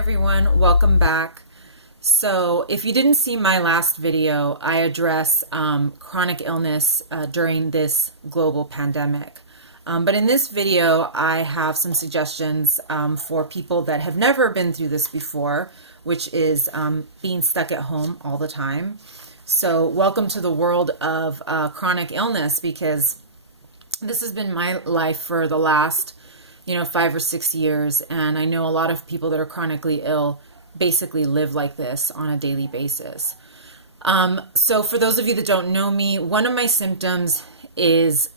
everyone, welcome back. So if you didn't see my last video, I address chronic illness during this global pandemic. But in this video, I have some suggestions for people that have never been through this before, which is being stuck at home all the time. So welcome to the world of chronic illness, because this has been my life for the last 5 or 6 years, and I know a lot of people that are chronically ill basically live like this on a daily basis. So for those of you that don't know me, one of my symptoms is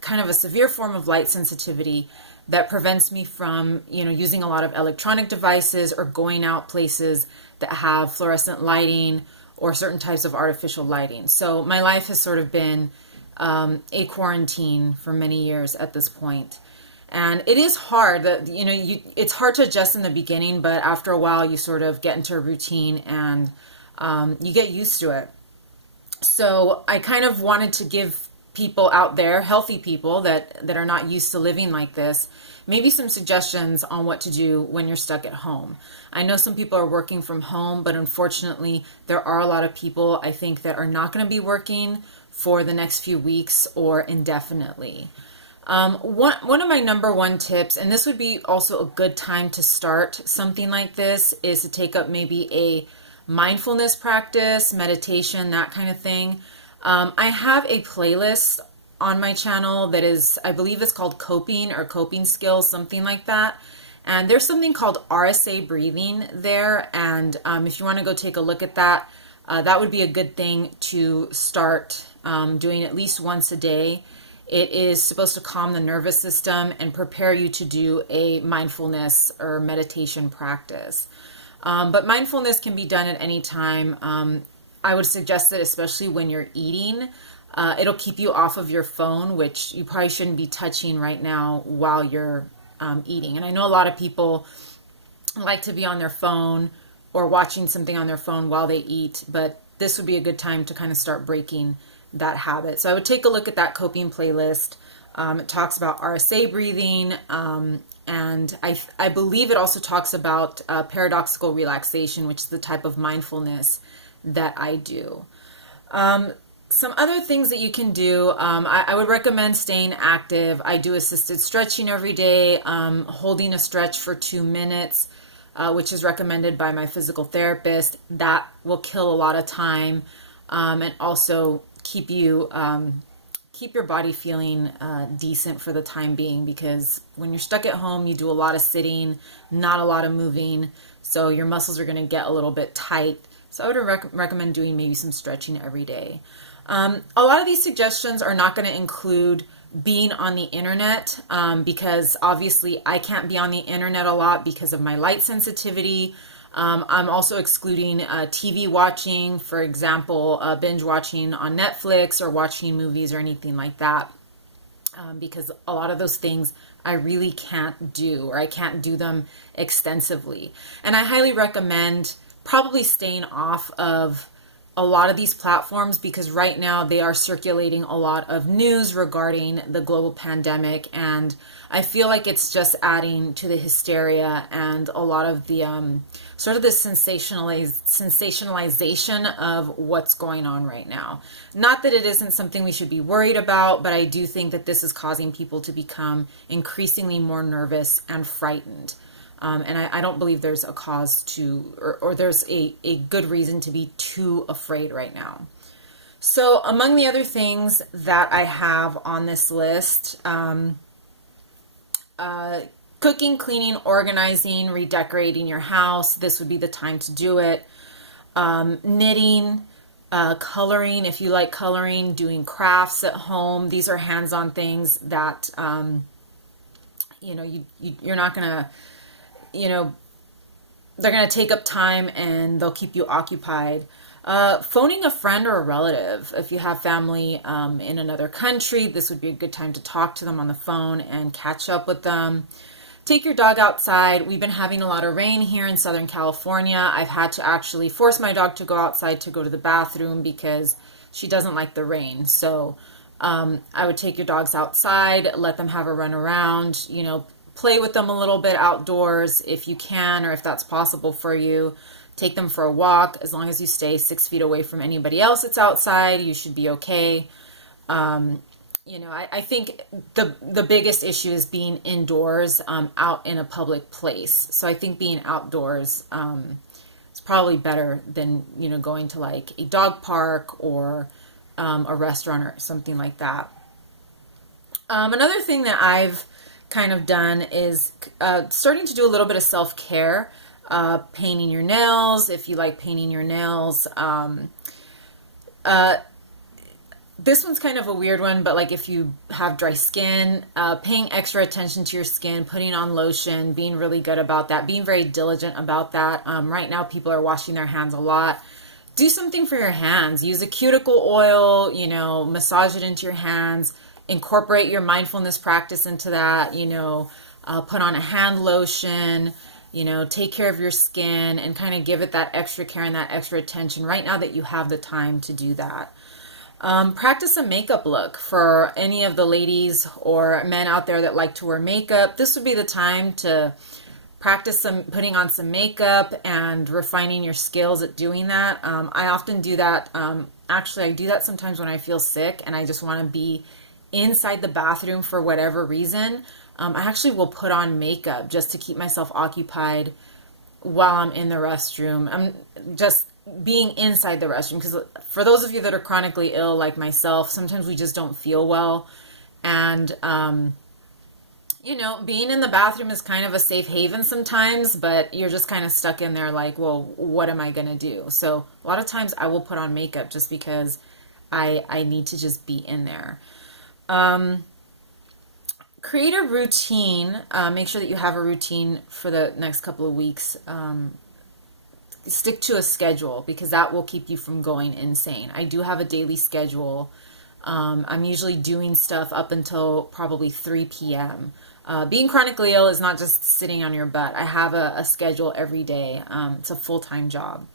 kind of a severe form of light sensitivity that prevents me from, using a lot of electronic devices or going out places that have fluorescent lighting or certain types of artificial lighting. So my life has sort of been a quarantine for many years at this point. And it is hard that, it's hard to adjust in the beginning, but after a while you sort of get into a routine and you get used to it. So I kind of wanted to give people out there, healthy people that are not used to living like this, maybe some suggestions on what to do when you're stuck at home. I know some people are working from home, but unfortunately there are a lot of people, I think, that are not going to be working for the next few weeks or indefinitely. One of my number one tips, and this would be also a good time to start something like this, is to take up maybe a mindfulness practice, meditation, that kind of thing. I have a playlist on my channel that is, I believe it's called Coping or Coping Skills, something like that. And there's something called RSA breathing there. And if you want to go take a look at that, that would be a good thing to start doing at least once a day. It is supposed to calm the nervous system and prepare you to do a mindfulness or meditation practice. But mindfulness can be done at any time. I would suggest it especially when you're eating. It'll keep you off of your phone, which you probably shouldn't be touching right now while you're eating. And I know a lot of people like to be on their phone or watching something on their phone while they eat, but this would be a good time to kind of start breaking that habit. So I would take a look at that coping playlist. It talks about RSA breathing, and I believe it also talks about paradoxical relaxation, which is the type of mindfulness that I do. Some other things that you can do, I would recommend staying active. I do assisted stretching every day, holding a stretch for 2 minutes, which is recommended by my physical therapist. That will kill a lot of time, and also keep your body feeling decent for the time being, because when you're stuck at home, you do a lot of sitting, not a lot of moving, so your muscles are going to get a little bit tight. So I would recommend doing maybe some stretching every day. A lot of these suggestions are not going to include being on the internet, because obviously I can't be on the internet a lot because of my light sensitivity. I'm also excluding TV watching, for example, binge watching on Netflix or watching movies or anything like that, because a lot of those things I really can't do, or I can't do them extensively. And I highly recommend probably staying off of a lot of these platforms, because right now they are circulating a lot of news regarding the global pandemic, and I feel like it's just adding to the hysteria and a lot of the sort of the sensationalization of what's going on right now. Not that it isn't something we should be worried about, but I do think that this is causing people to become increasingly more nervous and frightened. And I don't believe there's a cause to, or there's a good reason to be too afraid right now. So among the other things that I have on this list, cooking, cleaning, organizing, redecorating your house. This would be the time to do it. Knitting, coloring, if you like coloring, doing crafts at home. These are hands-on things that, you're not going to, they're going to take up time and they'll keep you occupied. Phoning a friend or a relative. If you have family in another country, this would be a good time to talk to them on the phone and catch up with them. Take your dog outside. We've been having a lot of rain here in Southern California. I've had to actually force my dog to go outside to go to the bathroom because she doesn't like the rain. So I would take your dogs outside, let them have a run around, play with them a little bit outdoors if you can, or if that's possible for you. Take them for a walk. As long as you stay 6 feet away from anybody else that's outside, you should be okay. I think the biggest issue is being indoors, out in a public place. So I think being outdoors is probably better than, going to like a dog park or a restaurant or something like that. Another thing that I've kind of done is starting to do a little bit of self-care, painting your nails, if you like painting your nails. This one's kind of a weird one, but like if you have dry skin, paying extra attention to your skin, putting on lotion, being really good about that, being very diligent about that. Right now people are washing their hands a lot. Do something for your hands. Use a cuticle oil, massage it into your hands. Incorporate your mindfulness practice into that, put on a hand lotion, take care of your skin and kind of give it that extra care and that extra attention right now that you have the time to do that. Practice a makeup look for any of the ladies or men out there that like to wear makeup. This would be the time to practice putting on some makeup and refining your skills at doing that. I often do that. Actually, I do that sometimes when I feel sick and I just want to be inside the bathroom for whatever reason. I actually will put on makeup just to keep myself occupied while I'm in the restroom. I'm just being inside the restroom, because for those of you that are chronically ill like myself, sometimes we just don't feel well, and being in the bathroom is kind of a safe haven sometimes, but you're just kind of stuck in there like, well, what am I gonna do? So a lot of times I will put on makeup just because I need to just be in there. Create a routine. Make sure that you have a routine for the next couple of weeks. Stick to a schedule, because that will keep you from going insane. I do have a daily schedule. I'm usually doing stuff up until probably 3 p.m. Being chronically ill is not just sitting on your butt. I have a schedule every day. It's a full-time job.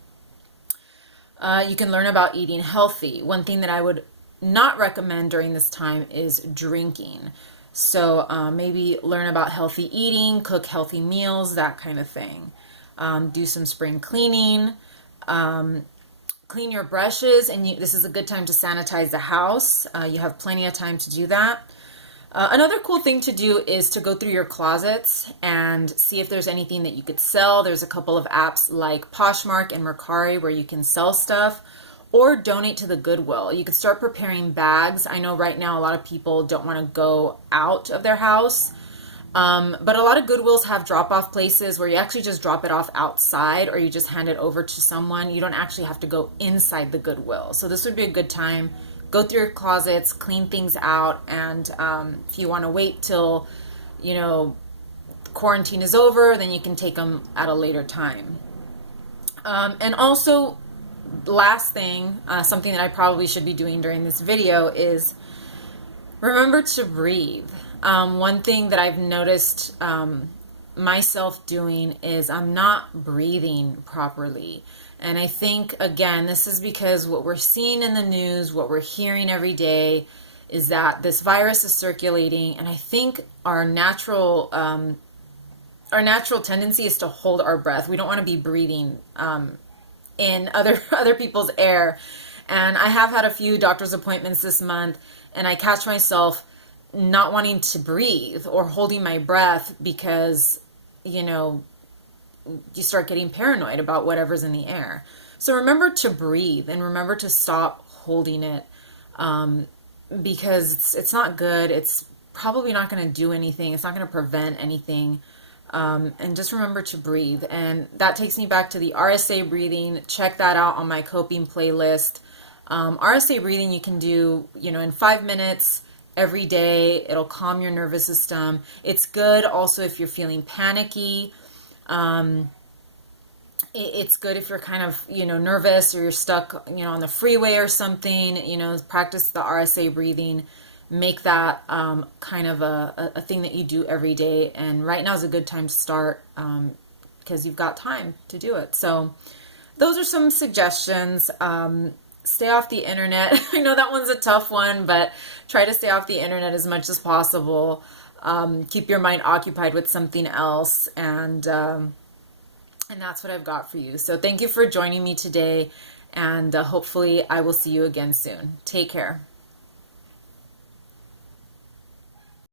You can learn about eating healthy. One thing that I would not recommend during this time is drinking. So maybe learn about healthy eating, cook healthy meals, that kind of thing. Do some spring cleaning, clean your brushes, and this is a good time to sanitize the house. You have plenty of time to do that. Another cool thing to do is to go through your closets and see if there's anything that you could sell. There's a couple of apps like Poshmark and Mercari where you can sell stuff, or donate to the Goodwill. You could start preparing bags. I know right now a lot of people don't want to go out of their house. But a lot of Goodwills have drop-off places where you actually just drop it off outside, or you just hand it over to someone. You don't actually have to go inside the Goodwill. So this would be a good time. Go through your closets, clean things out, and if you want to wait till, quarantine is over, then you can take them at a later time. And also, last thing, something that I probably should be doing during this video is remember to breathe. One thing that I've noticed myself doing is I'm not breathing properly. And I think, again, this is because what we're seeing in the news, what we're hearing every day, is that this virus is circulating. And I think our natural tendency is to hold our breath. We don't want to be breathing in other people's air. And I have had a few doctor's appointments this month, and I catch myself not wanting to breathe or holding my breath because, you start getting paranoid about whatever's in the air. So remember to breathe and remember to stop holding it, because it's not good. It's probably not going to do anything. It's not going to prevent anything. And just remember to breathe. And that takes me back to the RSA breathing. Check that out on my coping playlist. RSA breathing you can do, in 5 minutes every day. It'll calm your nervous system. It's good also if you're feeling panicky. It's good if you're kind of, nervous, or you're stuck, on the freeway or something. Practice the RSA breathing. Make that kind of a thing that you do every day. And right now is a good time to start, because you've got time to do it. So those are some suggestions. Stay off the internet. I know that one's a tough one, but try to stay off the internet as much as possible. keep your mind occupied with something else, and that's what I've got for you. So thank you for joining me today, and hopefully I will see you again soon. Take care.